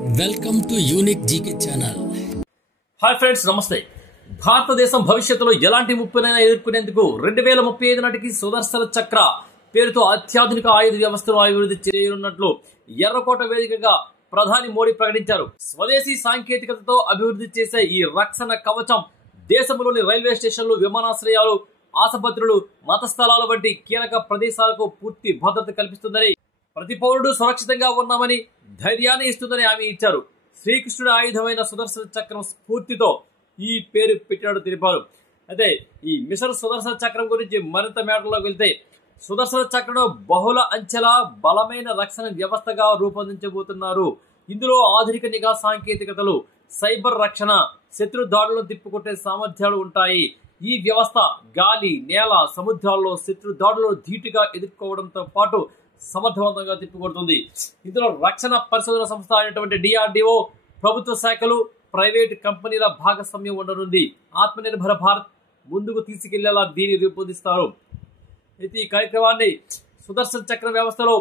Welcome to unique GK channel. Hi friends, నమస్తే. భారతదేశం భవిష్యత్తులో ఎలాంటి ముప్పునైనా ఎదుర్కొనేందుకు 2035 నాటికి సుదర్శన చక్ర పేరుతో అత్యాధునిక ఆయుధ వ్యవస్థను అభివృద్ధి చేయనున్నట్లు ఎర్రకోట వేదికగా ప్రధాని మోడీ ప్రకటించారు. స్వదేశీ సాంకేతికతతో అభివృద్ధి చేసే ఈ రక్షణ కవచం దేశంలోని రైల్వే స్టేషన్లు, విమానాశ్రయాలు, ఆసుపత్రులు, మత స్థలాల వంటి కీలక ప్రదేశాలకు పూర్తి భద్రత కల్పిస్తుందని, ప్రతి పౌరుడు సురక్షితంగా ఉన్నామని ధైర్యాన్ని ఇస్తుందని హామీ ఇచ్చారు. శ్రీకృష్ణుడి ఆయుధమైన సుదర్శన చక్రం స్ఫూర్తితో ఈ పేరు పెట్టినట్టు తెలిపారు. అయితే ఈ మిషన్ సుదర్శన చక్రం గురించి మరింత మేటలోకి వెళ్తే, సుదర్శన చక్రం బహుళ అంచెల బలమైన రక్షణ వ్యవస్థగా రూపొందించబోతున్నారు. ఇందులో ఆధునిక నిఘా సాంకేతికతలు, సైబర్ రక్షణ, శత్రు దాడులను తిప్పుకొట్టే సామర్థ్యాలు ఉంటాయి. ఈ వ్యవస్థ గాలి, నేల, సముద్రాల్లో శత్రు దాడులను ధీటుగా ఎదుర్కోవడంతో పాటు సమర్థవంతంగా తిప్పికొడుతుంది. ఇందులో రక్షణ పరిశోధన సంస్థ అయినటువంటి DRDO, ప్రభుత్వ శాఖలు, ప్రైవేటు కంపెనీల భాగస్వామ్యం ఉండనుంది. ఆత్మనిర్భర భారత్ ముందుకు తీసుకెళ్లేలా దీన్ని రూపొందిస్తారు. అయితే ఈ కార్యక్రమాన్ని సుదర్శన్ చక్ర వ్యవస్థలో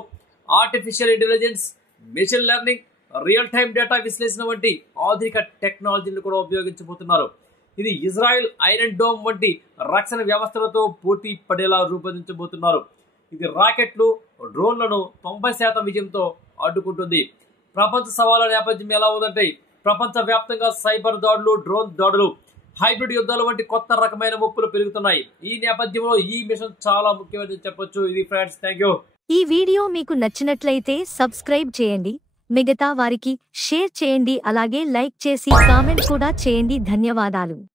artificial intelligence, machine learning, real time data విశ్లేషణ వంటి ఆధునిక టెక్నాలజీని కూడా ఉపయోగించబోతున్నారు. ఇది ఇజ్రాయెల్ ఐరన్ డోమ్ వంటి రక్షణ వ్యవస్థలతో పోటీ పడేలా రూపొందించబోతున్నారు. ఇది రాకెట్లు, డ్రోన్లను 90% విజయంతో అడ్డుకుంటుంది. ప్రపంచ సవాళ్ళ నేపథ్యం ఎలా ఉందంటే, ప్రపంచ వ్యాప్తంగా సైబర్ దాడులు, డ్రోన్ దాడులు, హైబ్రిడ్ యుద్ధాలు వంటి కొత్త రకమైన ముప్పులు పెరుగుతున్నాయి. ఈ నేపథ్యంలో ఈ మిషన్ చాలా ముఖ్యమైనది చెప్పొచ్చు. ఇది ఫ్రెండ్స్, థ్యాంక్ యూ. ఈ వీడియో మీకు నచ్చినట్లయితే సబ్స్క్రైబ్ చేయండి, మిగతా వారికి షేర్ చేయండి, అలాగే లైక్ చేసి కామెంట్ కూడా చేయండి. ధన్యవాదాలు.